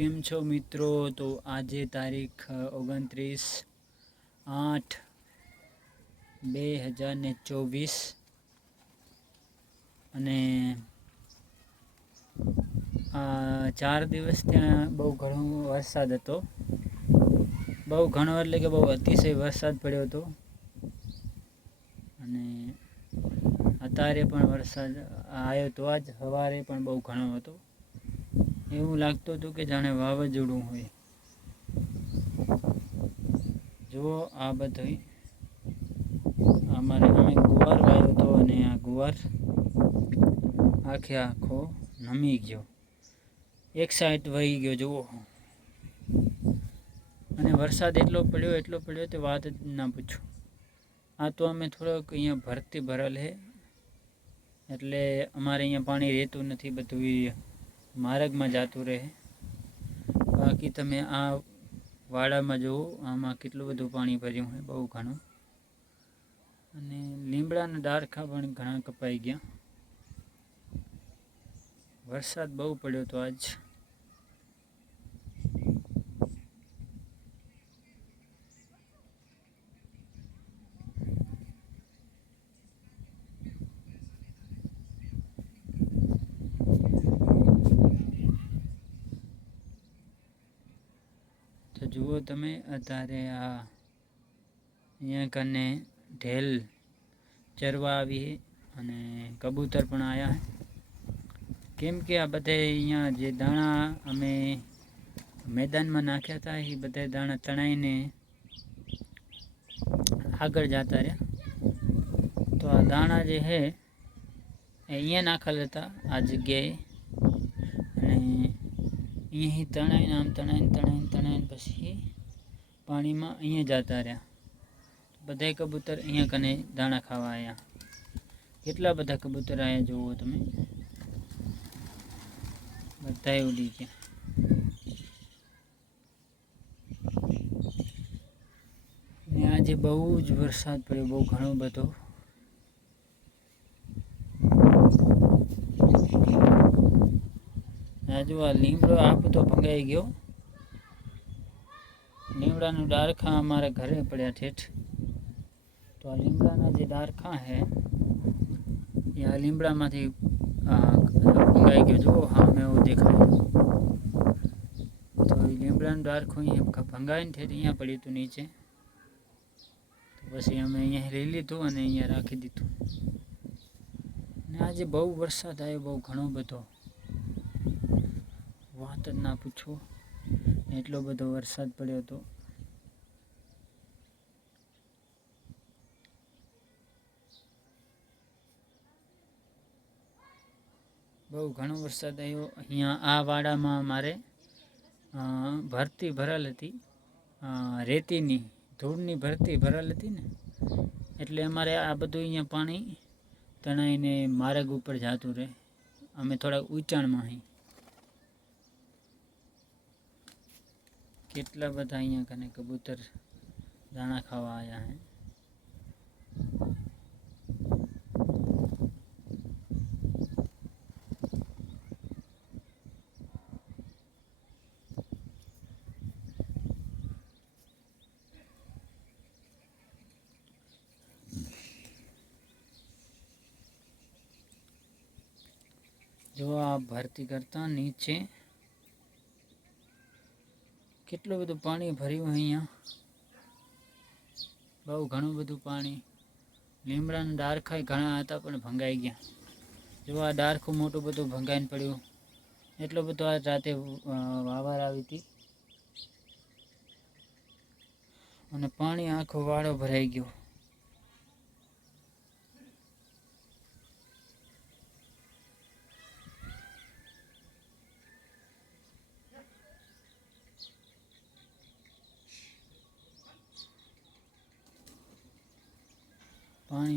કેમ છો મિત્રો? તો આજે તારીખ 29/8/2024 અને 4 દિવસ ત્યાં બહુ ઘણો વરસાદ હતો. બહુ ઘણો એટલે કે બહુ અતિશય વરસાદ પડ્યો હતો અને અત્યારે પણ વરસાદ આવ્યો તો આજ સવારે પણ બહુ ઘણો હતો. એવું લાગતું હતું કે જાણે વાવાઝોડું હોય. જુઓ આ બધું અમે ગુવાર વાવ્યો હતો અને આ ગુવાર આખો નમી ગયો, એક સાઈડ વહી ગયો જુઓ. અને વરસાદ એટલો પડ્યો તે વાત જ ના પૂછો. આ તો અમે થોડોક અહીંયા ભરતી ભરેલ છે એટલે અમારે અહીંયા પાણી રહેતું નથી, બધું માર્ગમાં જતું રહે. બાકી તમે આ વાડામાં જુઓ, આમાં કેટલું બધું પાણી ભર્યું હોય, બહુ ઘણું. અને લીમડાના ડાળખા પણ ઘણા કપાઈ ગયા. વરસાદ બહુ પડ્યો તો આજ. તો જુઓ તમે અત્યારે અહીંયા કને ઢેલ ચરવા આવી અને કબૂતર પણ આવ્યા. કેમ કે આ બધે અહીંયા જે દાણા અમે મેદાનમાં નાખ્યા હતા એ બધા દાણા તણાઈને આગળ જતા રહ્યા. તો આ દાણા જે છે એ અહીંયા નાખેલ હતા આ જગ્યાએ, અને અહીંયાથી તણાઈને આમ તણાઈને પછી પાણીમાં અહીંયા જતા રહ્યા. બધા કબૂતર અહીંયા કને દાણા ખાવા આવ્યા. કેટલા બધા કબૂતર આવ્યા જુઓ તમે, બધા ઉડી ગયા. ને આજે બહુ જ વરસાદ પડ્યો, બહુ ઘણો બધો. આજુ આ લીમડો આપ તો ભંગાઈ ગયો. લીમડાનું ડાળખા અમારા ઘરે પડ્યા ઠેઠ. તો આ લીમડાના જે ડાળખા છે એ આ લીમડામાંથી ભંગાઈ ગયો. જુઓ હા મેં એવું દેખાય. તો એ લીમડાનું ડાળખું અહીંયા ભંગાઈને ઠેઠ અહીંયા પડ્યું હતું નીચે. તો પછી અમે અહીંયા લઈ લીધું અને અહીંયા રાખી દીધું. ને આજે બહુ વરસાદ આવ્યો, બહુ ઘણો બધો, વાત જ ના પૂછો. એટલો બધો વરસાદ પડ્યો હતો. બહુ ઘણો વરસાદ આવ્યો. અહીંયા આ વાડામાં મારે ભરતી ભરેલ હતી, રેતીની ધૂળની ભરતી ભરેલ હતી ને, એટલે અમારે આ બધું અહીંયા પાણી તણાઈને માર્ગ ઉપર જતું રહે. અમે થોડાક ઊંચાણમાં અહીં. કેટલા બધા અહીંયા કને કબૂતર દાણા ખાવા આવ્યા હે. જો આ ભરતી કરતા નીચે કેટલું બધું પાણી ભર્યું અહીંયા, બહુ ઘણું બધું પાણી. લીમડાના ડાળખા ઘણા હતા પણ ભંગાઈ ગયા. જો આ ડાળખું મોટું બધું ભંગાઈને પડ્યું. એટલો બધો આ રાતે વાવર આવી હતી અને પાણી આખો વાળો ભરાઈ ગયો.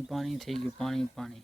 પાણી થઈ ગયું, પાણી.